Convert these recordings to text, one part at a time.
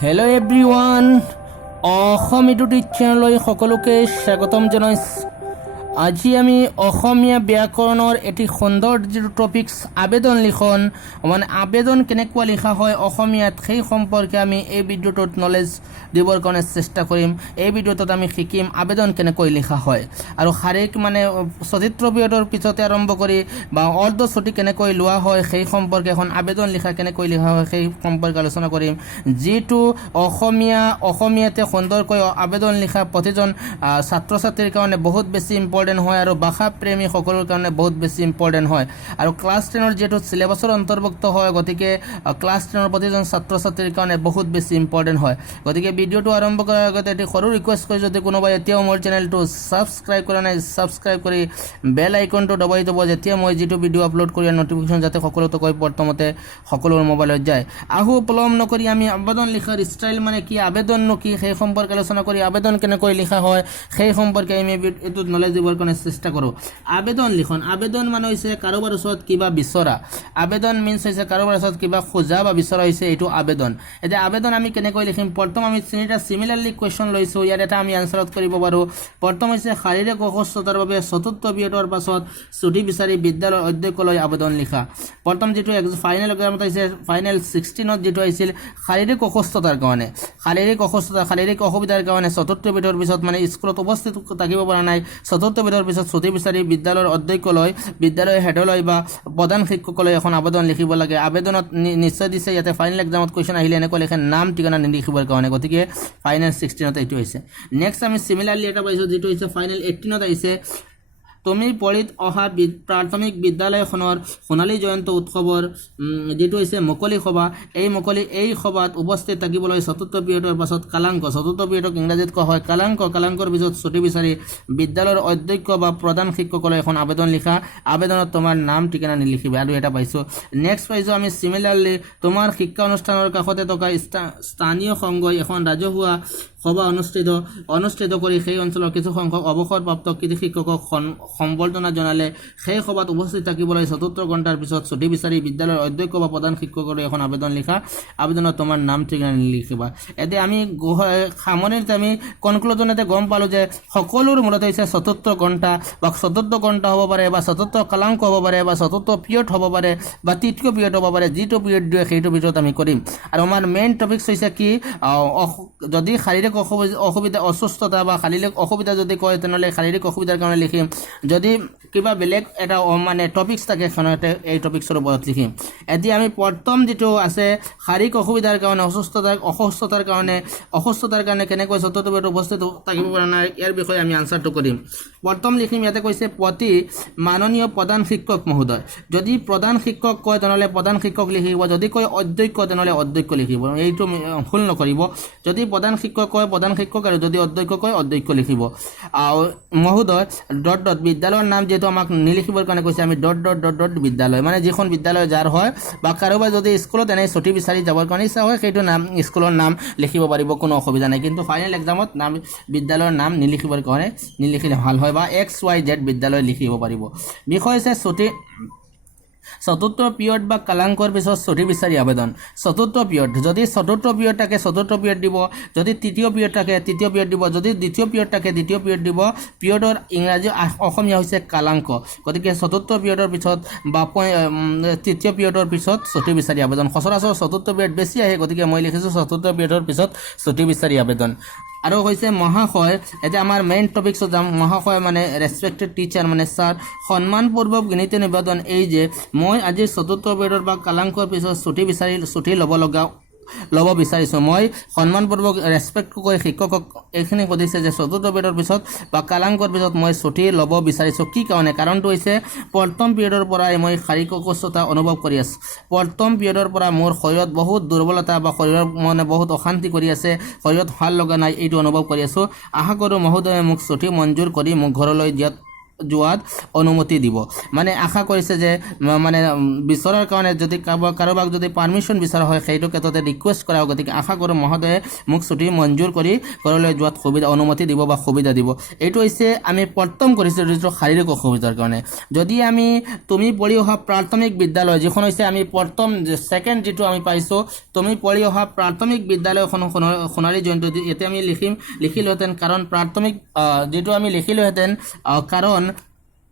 Hello' everyone, Assam YouTube চেনেললৈ সকলোকে স্বাগতম জনাইছোঁ। আজি আমি অসমীয়া ব্যাকৰণৰ এটি সুন্দৰ যিটো টপিকছ আবেদন লিখন, মানে আবেদন কেনেকুৱা লিখা হয় অসমীয়াত, সেই সম্পৰ্কে আমি এই ভিডিঅ'টোত নলেজ দিবৰ কাৰণে চেষ্টা কৰিম। এই ভিডিঅ'টোত আমি শিকিম আবেদন কেনেকৈ লিখা হয় আৰু শাৰীৰিক মানে চতুৰ্থ পিৰিয়ডৰ পিছতে আৰম্ভ কৰি বা অৰ্ধ ছুটি কেনেকৈ লোৱা হয় সেই সম্পৰ্কে, এখন আবেদন লিখা কেনেকৈ লিখা হয় সেই সম্পৰ্কে আলোচনা কৰিম। যিটো অসমীয়াতে সুন্দৰকৈ আবেদন লিখা প্ৰতিজন ছাত্ৰ ছাত্ৰীৰ কাৰণে বহুত বেছি ইম্পৰ্টেণ্ট হয় আৰু ভাষা প্ৰেমী সকলৰ কাৰণে বহুত বেছি ইম্পৰ্টেণ্ট হয় আৰু ক্লাছ 10ৰ যিহেতু চিলেবাছৰ অন্তৰ্ভুক্ত হয়, গতিকে ক্লাছ 10ৰ প্ৰতিজন ছাত্ৰ ছাত্ৰীৰ কাৰণে বহুত বেছি ইম্পৰ্টেণ্ট হয়। গতিকে ভিডিঅ'টো আৰম্ভ কৰাৰ আগতে এটি সৰু ৰিকুৱেষ্ট কৰি, যদি কোনোবাই এতিয়াও মোৰ চেনেলটো ছাবস্ক্ৰাইব কৰা নাই, ছাবস্ক্ৰাইব কৰি বেল আইকনটো দবাই দিব, যেতিয়া মই যিটো ভিডিঅ' আপলোড কৰি নটিফিকেশ্যন যাতে সকলোতকৈ প্ৰথমতে সকলোৰ মোবাইলত যায়। আহো পলম নকৰি আমি আবেদন লিখাৰ ষ্টাইল মানে কি, আবেদননো কি সেই সম্পৰ্কে আলোচনা কৰি আবেদন কেনেকৈ লিখা হয় সেই সম্পৰ্কে আমি এইটোত নলেজ দিবৰ কাৰণে চেষ্টা কৰোঁ। আবেদন লিখন, আবেদন মানে হৈছে কাৰোবাৰ ওচৰত কিবা বিচৰা। আবেদন মিনছ হৈছে কাৰোবাৰ ওচৰত কিবা খোজা বা বিচৰা হৈছে, এইটো আবেদন। এতিয়া আবেদন আমি কেনেকৈ লিখিম, প্ৰথম আমি তিনিটা চিমিলাৰলি কুৱেশ্যন লৈছোঁ, ইয়াত এটা আমি এনচাৰত কৰিব পাৰোঁ। প্ৰথম হৈছে শাৰীৰিক অসুস্থতাৰ বাবে চতুৰ্থ পিৰিয়ডৰ পাছত ছুটি বিচাৰি বিদ্যালয়ৰ অধ্যক্ষলৈ আবেদন লিখা। প্ৰথম যিটো ফাইনেল এক্সামত আহিছে, ফাইনেল 16ত যিটো আহিছিল শাৰীৰিক অসুস্থতাৰ কাৰণে, শাৰীৰিক অসুবিধাৰ কাৰণে চতুৰ্থ পিৰিয়ডৰ পিছত মানে স্কুলত উপস্থিত থাকিব পৰা নাই, চতুৰ্থ পিৰিয়ডৰ পিছত ছুটি বিচাৰি বিদ্যালয়ৰ অধ্যক্ষলৈ, বিদ্যালয়ৰ হেডলৈ বা প্ৰধান শিক্ষকলৈ এখন আবেদন লিখিব লাগে। আবেদনত নিশ্চয় দিছে, ইয়াতে ফাইনেল এক্সামত কুৱেশ্যন আহিলে এনেকৈ লিখে নাম ঠিকনা নিলিখিবৰ কাৰণে, গতিকে ফাইনেল 16ত এইটো হৈছে। নেক্সট আমি চিমিলাৰলি এটা পাইছোঁ, যিটো হৈছে ফাইনেল 18ত আহিছে, তুমি পঢ়িত অহা প্ৰাথমিক বিদ্যালয়খনৰ সোণালী জয়ন্ত উৎসৱৰ যিটো হৈছে মুকলি সভা, এই সভাত উপস্থিত থাকিবলৈ চতুৰ্থ পিৰিয়ডৰ পাছত কালাংক, চতুৰ্থ পিৰিয়ডক ইংৰাজীত কোৱা হয় কালাংকৰ পিছত ছুটি বিচাৰি বিদ্যালয়ৰ অধ্যক্ষ বা প্ৰধান শিক্ষকলৈ এখন আবেদন লিখা। আবেদনত তোমাৰ নাম ঠিকনা নিলিখিবা, আৰু এটা পাইছোঁ। নেক্সট পাইছোঁ আমি চিমিলাৰলি, তোমাৰ শিক্ষা অনুষ্ঠানৰ কাষতে থকা স্থানীয় সংঘই এখন ৰাজহুৱা সভা অনুষ্ঠিত কৰি সেই অঞ্চলৰ কিছু সংখ্যক অৱসৰপ্ৰাপ্ত কৃষি শিক্ষকক সম্বৰ্ধনা জনালে। সেই সভাত উপস্থিত থাকিবলৈ 74 ঘণ্টাৰ পিছত ছুটি বিচাৰি বিদ্যালয়ৰ অধ্যক্ষ বা প্ৰধান শিক্ষকলৈ এখন আবেদন লিখা। আবেদনত তোমাৰ নাম ঠিকনা নিলিখিবা। এতিয়া আমি সামৰণিত আমি কনক্লুজনতে গম পালোঁ যে সকলোৰ মূলত হৈছে 74 ঘণ্টা বা 74 ঘণ্টা হ'ব পাৰে, বা 74 কালাংক হ'ব পাৰে, বা 74 পিৰিয়ড হ'ব পাৰে, বা তৃতীয় পিৰিয়ড হ'ব পাৰে। যিটো পিৰিয়ড দিয়ে সেইটো পিৰিয়ড আমি কৰিম। আৰু আমাৰ মেইন টপিকছ হৈছে কি, যদি শাৰীৰিক অসুস্থতা বা শাৰীৰিক অসুবিধা যদি কয়, তেনেহ'লে শাৰীৰিক অসুবিধাৰ কাৰণে লিখিম। যদি কিবা বেলেগ এটা মানে টপিকছ থাকে, সেইখনতে এই টপিকছৰ ওপৰত লিখিম। এতিয়া আমি প্ৰথম যিটো আছে শাৰীৰিক অসুবিধাৰ কাৰণে, অসুস্থতাৰ কাৰণে কেনেকৈ চতুৰ্থ পিৰিয়ডত উপস্থিত থাকিব পৰা নাই, ইয়াৰ বিষয়ে আমি আনচাৰটো কৰিম। প্ৰথম লিখিম, ইয়াতে কৈছে প্ৰতি মাননীয় প্ৰধান শিক্ষক মহোদয়। যদি প্ৰধান শিক্ষক কয় তেনেহ'লে প্ৰধান শিক্ষক লিখিব, যদি কয় অধ্যক্ষ তেনেহ'লে অধ্যক্ষ লিখিব, এইটো ভুল নকৰিব। যদি প্ৰধান শিক্ষক কয় প্ৰধান শিক্ষক, আৰু যদি অধ্যক্ষ কয় অধ্যক্ষ লিখিব। মহোদয় ... বিদ্যালয়ৰ নাম যিহেতু আমাক নিলিখিবৰ কাৰণে কৈছে, আমি ... বিদ্যালয় মানে যিখন বিদ্যালয় যাৰ হয়, বা কাৰোবাৰ যদি স্কুলত এনেই ছুটি বিচাৰি যাবৰ কাৰণে ইচ্ছা হয়, সেইটো নাম স্কুলৰ নাম লিখিব পাৰিব, কোনো অসুবিধা নাই। কিন্তু ফাইনেল এক্সামত বিদ্যালয়ৰ নাম নিলিখিবৰ কাৰণে নিলিখিলে ভাল হয়, বা XYZ বিদ্যালয় লিখিব পাৰিব। বিষয় হৈছে ছুটি, চতুৰ্থ পিৰিয়ড বা কালাংকৰ পিছত ছুটি বিচাৰি আবেদন। চতুৰ্থ পিৰিয়ড, যদি চতুৰ্থ পিৰিয়ড থাকে চতুৰ্থ পিৰিয়ড দিব, যদি তৃতীয় পিৰিয়ড থাকে তৃতীয় পিৰিয়ড দিব, যদি দ্বিতীয় পিৰিয়ড থাকে দ্বিতীয় পিৰিয়ড দিব। পিৰিয়ডৰ ইংৰাজী অসমীয়া হৈছে কালাংক, গতিকে চতুৰ্থ পিৰিয়ডৰ পিছত বা তৃতীয় পিৰিয়ডৰ পিছত ছুটি বিচাৰি আবেদন। সচৰাচৰ চতুৰ্থ পিৰিয়ড বেছি আহে, গতিকে মই লিখিছোঁ চতুৰ্থ পিৰিয়ডৰ পিছত ছুটি বিচাৰি আবেদন। আৰু হৈছে মহাশয়, এতিয়া আমাৰ মেইন টপিকছত যাম। মহাশয় মানে ৰেচপেক্টেড টিচাৰ, মানে ছাৰ, সন্মানপূৰ্বক বিনীত নিবেদন এই যে মই আজি চতুৰ্থ পিৰিয়ডৰ বা কালাংকৰ পিছত ছুটি ল'ব বিচাৰিছোঁ। মই সন্মানপূৰ্বক ৰেচপেক্ট কৰি শিক্ষকক এইখিনি সুধিছে যে চতুৰ্থ পিৰিয়ডৰ পিছত বা কালাংকৰ পিছত মই ছুটি ল'ব বিচাৰিছোঁ, কি কাৰণে? কাৰণটো হৈছে প্ৰথম পিৰিয়ডৰ পৰাই মই শাৰীৰিক অসুস্থতা অনুভৱ কৰি আছোঁ। প্ৰথম পিৰিয়ডৰ পৰা মোৰ শৰীৰত বহুত দুৰ্বলতা বা শৰীৰৰ মানে বহুত অশান্তি কৰি আছে, শৰীৰত ভাল লগা নাই, এইটো অনুভৱ কৰি আছোঁ। আশা কৰোঁ মহোদয়ে মোক ছুটি মঞ্জুৰ কৰি মোক ঘৰলৈ যোৱাত অনুমতি দিব মানে আশা কৰিছে যে মানে বিচৰাৰ কাৰণে যদি কাৰোবাক যদি পাৰ্মিশ্যন বিচৰা হয় সেইটো ক্ষেত্ৰতে ৰিকুৱেষ্ট কৰা হয় গতিকে আশা কৰোঁ মহোদয়ে মোক ছুটি মঞ্জুৰ কৰি ঘৰলৈ যোৱাত অনুমতি দিব বা সুবিধা দিব এইটো হৈছে আমি প্ৰথম কৰিছোঁ যিটো শাৰীৰিক অসুবিধাৰ কাৰণে যদি আমি তুমি পঢ়ি অহা প্ৰাথমিক বিদ্যালয় যিখন হৈছে আমি প্ৰথম ছেকেণ্ড যিটো আমি পাইছোঁ তুমি পঢ়ি অহা প্ৰাথমিক বিদ্যালয়খন সোণালী জয়ন্তী এতিয়া আমি লিখিলোহেঁতেন কাৰণ প্ৰাথমিক যেটো আমি লিখিলোহেঁতেন কাৰণ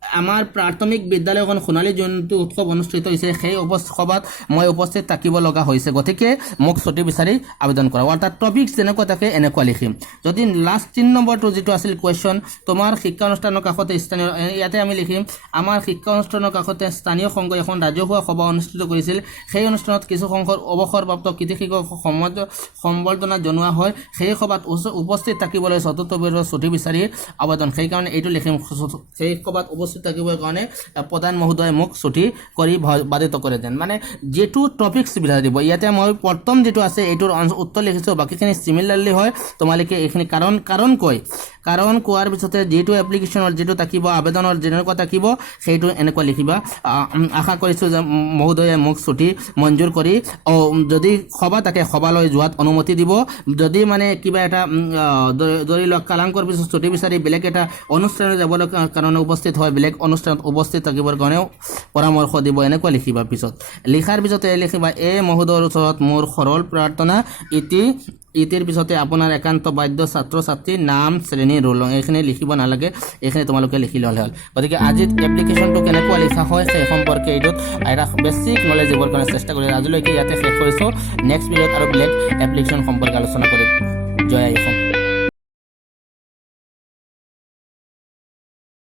আমাৰ প্ৰাথমিক বিদ্যালয়খন সোণালী জয়ন্তী উৎসৱ অনুষ্ঠিত হৈছে সেই সভাত মই উপস্থিত থাকিব লগা হৈছে গতিকে মোক ছুটি বিচাৰি আবেদন কৰা অৰ্থাৎ টপিক যেনেকুৱা থাকে এনেকুৱা লিখিম যদি লাষ্ট 3 নম্বৰটো যেটো আছিল কোৱেশ্চন তোমাৰ শিক্ষা অনুষ্ঠানৰ কাষতে স্থানীয় ইয়াতে আমি লিখিম আমাৰ শিক্ষা অনুষ্ঠানৰ কাষতে স্থানীয় সংঘই এখন ৰাজহুৱা সভা অনুষ্ঠিত কৰিছিল সেই অনুষ্ঠানত কিছু সংখ্যক অৱসৰপ্ৰাপ্ত কৃতি শিক্ষক সম্বৰ্ধনা জনোৱা হয় সেই সভাত উপস্থিত থাকিবলৈ চতুৰ্থ বৰ্ষৰ ছুটি বিচাৰি আবেদন সেইকাৰণে এইটো লিখিম সেই সভাত থাকিবৰ কাৰণে প্ৰধান মহোদয় মোক ছুটি কৰি বাধিত কৰি দেন মানে যেটো টপিক সুবিধা দিব ইয়াতে মই প্ৰথম যেটো আছে এইটোৰ উত্তৰ লিখিছো বাকিখিনি সিমিলাৰলি হয় তোমালোকে এইখিনি কাৰণ কোৱাৰ পিছতে যেটো এপ্লিকেশনৰ যেটো থাকিব আবেদনৰ যেনেকুৱা থাকিব সেইটো এনেকুৱা লিখিবা আশা কৰিছো যে মহোদয়ে মোক ছুটি মঞ্জুৰ কৰি যদি সভা থাকে সভালৈ যোৱাত অনুমতি দিব যদি মানে কিবা এটা ধৰি লওক কালাংকৰ পিছত ছুটি বিচাৰি বেলেগ এটা অনুষ্ঠানত যাবলৈ কাৰণে উপস্থিত হয় বেলেগ অনুষ্ঠানত উপস্থিত থাকিবৰ কাৰণেও পৰামৰ্শ দিব এনেকুৱা লিখিবা পিছত লিখাৰ পিছতে লিখিবা মহোদয়ৰ ওচৰত মোৰ সৰল প্ৰাৰ্থনা ইতিৰ পিছতে আপোনাৰ একান্ত বাধ্য ছাত্ৰ ছাত্ৰীৰ নাম শ্ৰেণী ৰোল এইখিনি লিখিব নালাগে এইখিনি তোমালোকে লিখি ল'লে হ'ল গতিকে আজি এপ্লিকেশ্যনটো কেনেকুৱা লিখা হয় সেই সম্পৰ্কে এইটোত এটা বেছিক নলেজ দিবৰ কাৰণে চেষ্টা কৰি আজিলৈকে ইয়াতে শেষ কৰিছোঁ নেক্সট ভিডিঅ'ত আৰু বেলেগ এপ্লিকেশ্যন সম্পৰ্কে আলোচনা কৰিম জয় আই অসম